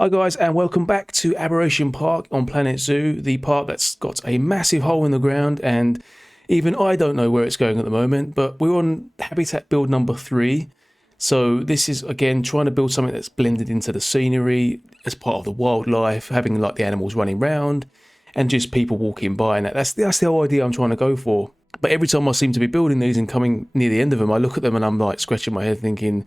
Hi guys, and welcome back to Aberration Park on Planet Zoo, the park that's got a massive hole in the ground, and even I don't know where it's going at the moment, but we're on habitat build number 3. So this is, again, trying to build something that's blended into the scenery as part of the wildlife, having like the animals running around and just people walking by, and that's the whole idea I'm trying to go for. But every time I seem to be building these and coming near the end of them, I look at them and I'm like scratching my head thinking,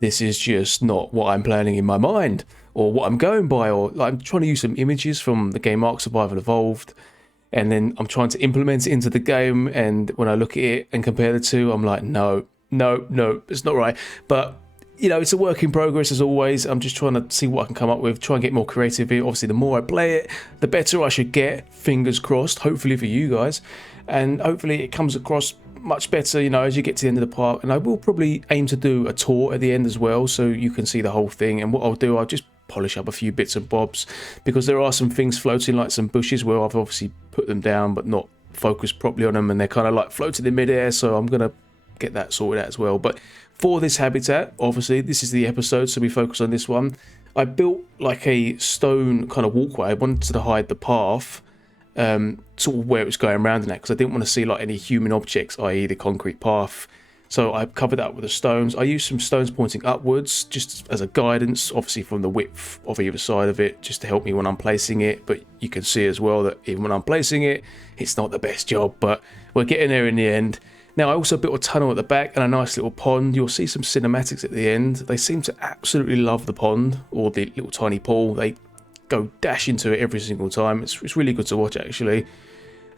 this is just not what I'm planning in my mind or what I'm going by, or like I'm trying to use some images from the game Ark Survival Evolved, and then I'm trying to implement it into the game, and when I look at it and compare the two, I'm like, no, it's not right. But it's a work in progress as always. I'm just trying to see what I can come up with, try and get more creative here. Obviously, the more I play it, the better I should get, fingers crossed, hopefully for you guys, and hopefully it comes across much better, as you get to the end of the park. And I will probably aim to do a tour at the end as well, so you can see the whole thing. And what I'll do, I'll just polish up a few bits and bobs, because there are some things floating, like some bushes where I've obviously put them down but not focused properly on them, and they're kind of like floating in midair, so I'm gonna get that sorted out as well. But for this habitat, obviously this is the episode, so we focus on this one. I built like a stone kind of walkway. I wanted to hide the path, sort of where it was going around in that, because I didn't want to see like any human objects, i.e. the concrete path. So I covered that with the stones. I used some stones pointing upwards just as a guidance, obviously from the width of either side of it, just to help me when I'm placing it. But you can see as well that even when I'm placing it, it's not the best job, but we're getting there in the end. Now, I also built a tunnel at the back and a nice little pond. You'll see some cinematics at the end. They seem to absolutely love the pond, or the little tiny pool. They go dash into it every single time. It's really good to watch, actually.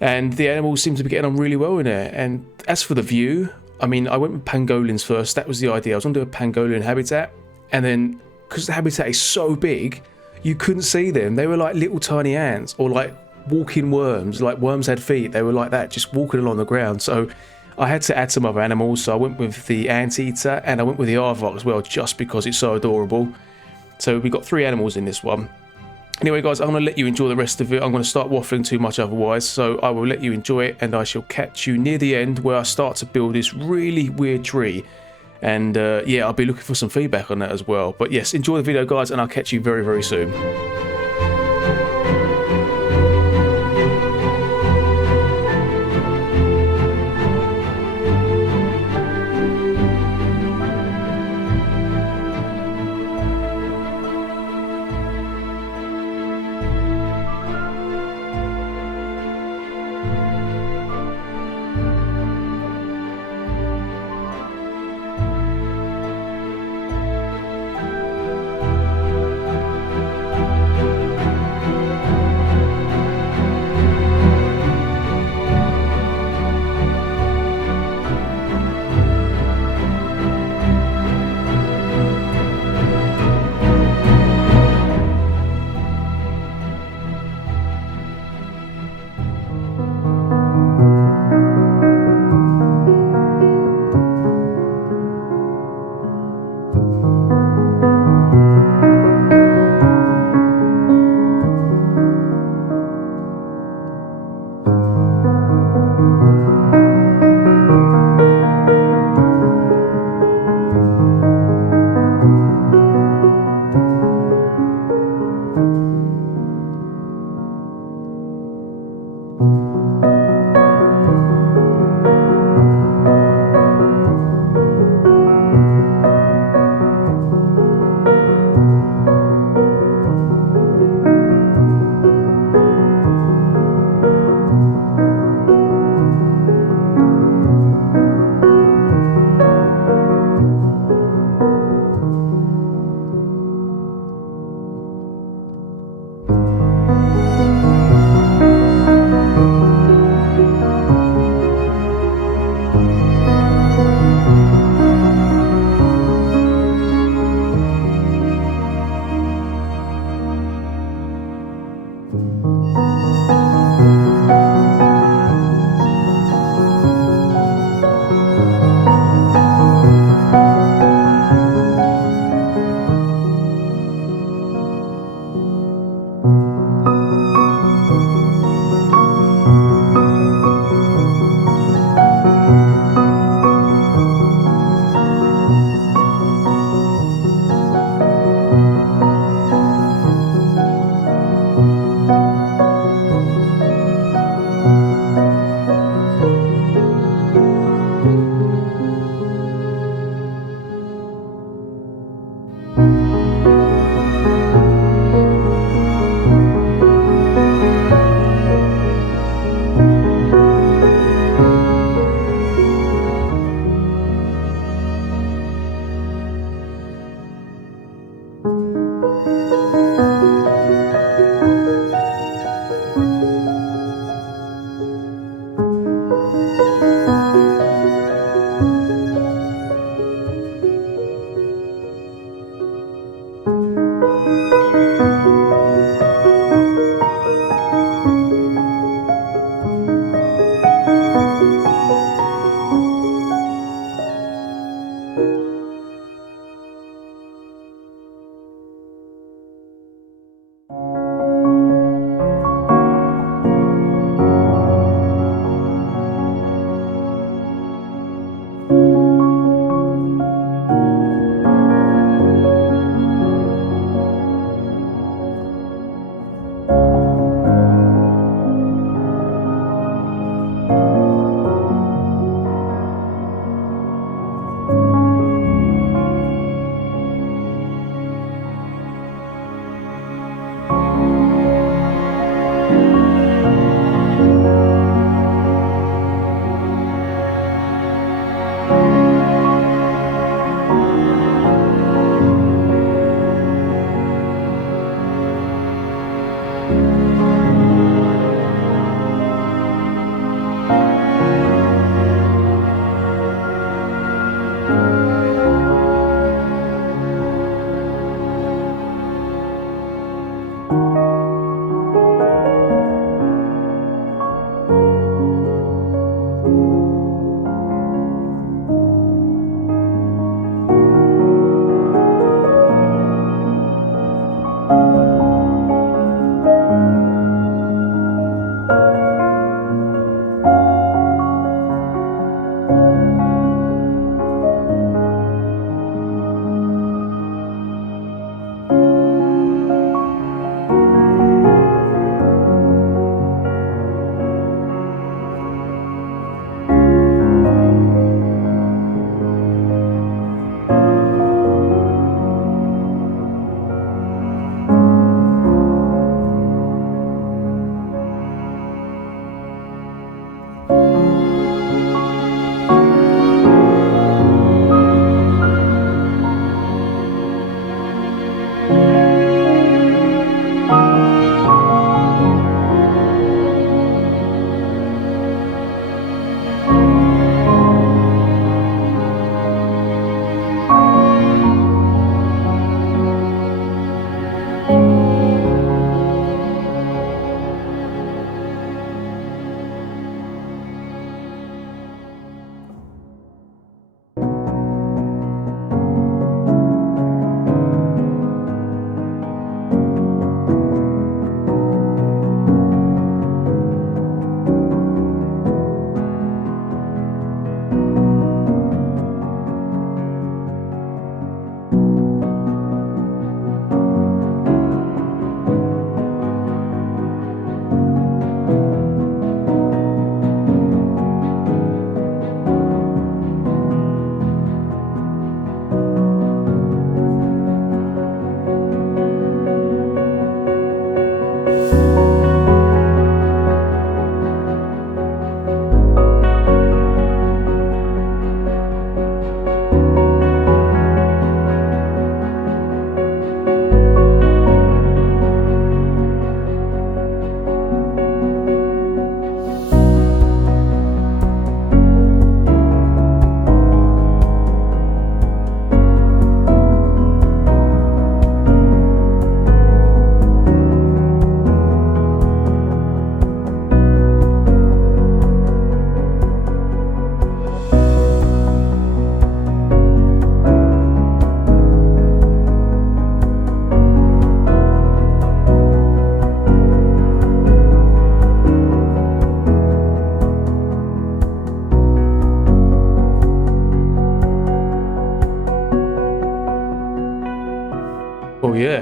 And the animals seem to be getting on really well in there. And as for the view, I mean, I went with pangolins first. That was the idea. I was going to do a pangolin habitat. And then, because the habitat is so big, you couldn't see them. They were like little tiny ants, or like walking worms. Like worms had feet. They were like that, just walking along the ground. So I had to add some other animals. So I went with the Anteater, and I went with the Aardvark as well, just because it's so adorable. So we got 3 animals in this one. Anyway, guys, I'm going to let you enjoy the rest of it. I'm going to start waffling too much otherwise, so I will let you enjoy it, and I shall catch you near the end where I start to build this really weird tree. And yeah, I'll be looking for some feedback on that as well. But yes, enjoy the video, guys, and I'll catch you very, very soon.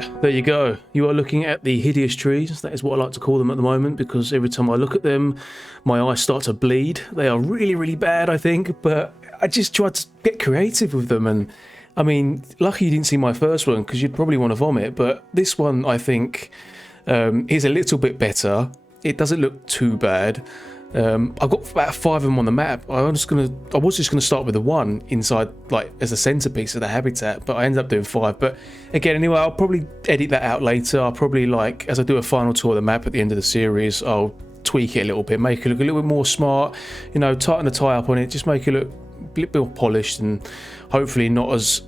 yeah, there you go. You are looking at the hideous trees. That is what I like to call them at the moment, because every time I look at them, my eyes start to bleed. They are really, really bad, I think, but I just tried to get creative with them. And I mean, lucky you didn't see my first one, because you'd probably want to vomit, but this one, I think, is a little bit better. It doesn't look too bad. I've got about 5 of them on the map. I was just gonna start with the one inside, like as a centerpiece of the habitat, but I ended up doing 5. But again, anyway, I'll probably edit that out later. I'll probably, like, as I do a final tour of the map at the end of the series, I'll tweak it a little bit, make it look a little bit more smart, you know, tighten the tie up on it, just make it look a little bit more polished and hopefully not as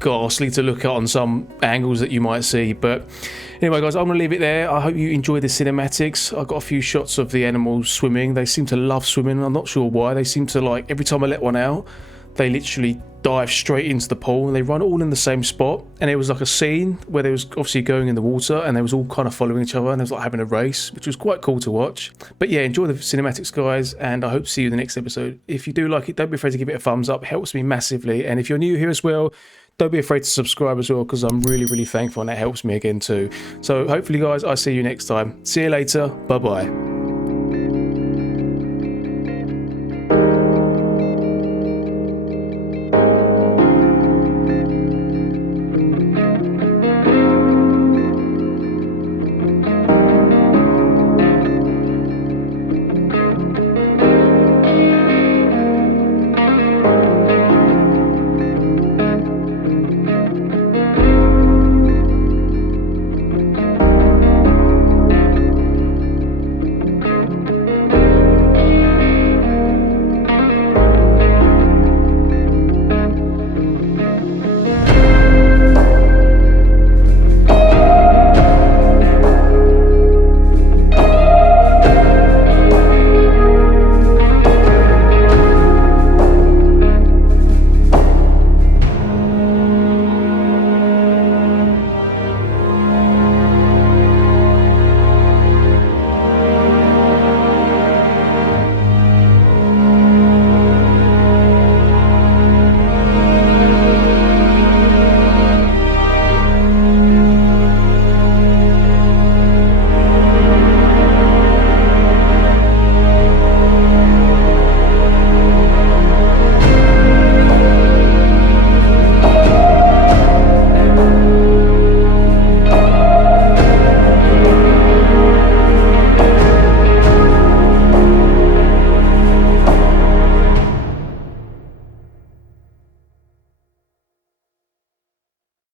ghastly to look at on some angles that you might see. But anyway, guys, I'm gonna leave it there. I hope you enjoyed the cinematics. I got a few shots of the animals swimming. They seem to love swimming. I'm not sure why. They seem to, like, every time I let one out, they literally dive straight into the pool and they run all in the same spot. And it was like a scene where they was obviously going in the water and they was all kind of following each other and they was like having a race, which was quite cool to watch. But yeah, enjoy the cinematics, guys, and I hope to see you in the next episode. If you do like it, don't be afraid to give it a thumbs up. It helps me massively. And if you're new here as well, don't be afraid to subscribe as well, because I'm really, really thankful and that helps me again too. So hopefully, guys, I'll see you next time. See you later. Bye-bye.